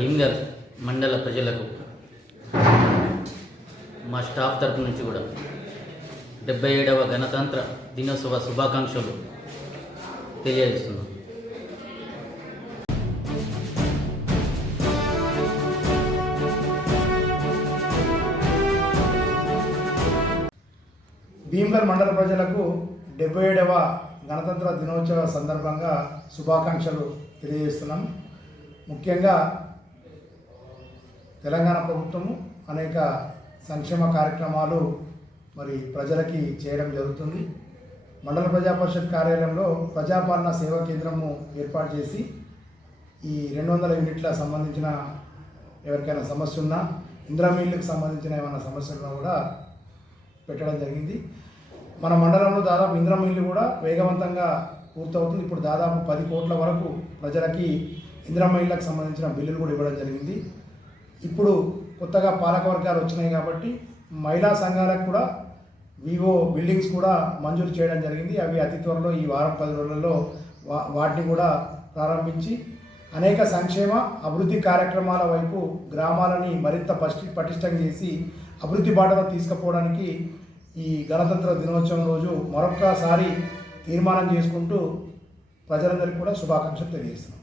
భీమ్గల్ మండల ప్రజలకు మా స్టాఫ్ తరపు నుంచి కూడా 77వ గణతంత్ర దినోత్సవ శుభాకాంక్షలు తెలియజేస్తున్నాం. భీమ్గల్ మండల ప్రజలకు 77వ గణతంత్ర దినోత్సవ సందర్భంగా శుభాకాంక్షలు తెలియజేస్తున్నాం. ముఖ్యంగా తెలంగాణ ప్రభుత్వము అనేక సంక్షేమ కార్యక్రమాలు మరి ప్రజలకి చేయడం జరుగుతుంది. మండల ప్రజా పరిషత్ కార్యాలయంలో ప్రజాపాలన సేవా కేంద్రము ఏర్పాటు చేసి ఈ 200 యూనిట్ల సంబంధించిన ఎవరికైనా సమస్య ఉన్నా, ఇందిరామిల్లుకు సంబంధించిన ఏమైనా సమస్యలున్నా కూడా పెట్టడం జరిగింది. మన మండలంలో దాదాపు ఇందిరామిల్లు కూడా వేగవంతంగా పూర్తవుతుంది. ఇప్పుడు దాదాపు 10 కోట్ల వరకు ప్రజలకి ఇందిరామిల్లుకు సంబంధించిన బిల్లులు కూడా ఇవ్వడం జరిగింది. ఇప్పుడు కొత్తగా పాలకవర్గాలు వచ్చినాయి కాబట్టి మహిళా సంఘాలకు కూడా వివో బిల్డింగ్స్ కూడా మంజూరు చేయడం జరిగింది. అవి అతి త్వరలో ఈ వారం 10 రోజులలో వాటిని కూడా ప్రారంభించి అనేక సంక్షేమ అభివృద్ధి కార్యక్రమాల వైపు గ్రామాలని మరింత పటిష్టం చేసి అభివృద్ధి బాటలో తీసుకుపోవడానికి ఈ గణతంత్ర దినోత్సవం రోజు మరొక్కసారి తీర్మానం చేసుకుంటూ ప్రజలందరికీ కూడా శుభాకాంక్షలు తెలియజేస్తున్నాం.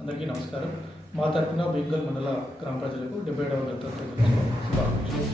అందరికీ నమస్కారం. మా తరఫున భీమ్గల్ మండల గ్రామ ప్రజలకు 77వ గణతంత్ర దినోత్సవ శుభాకాంక్షలు.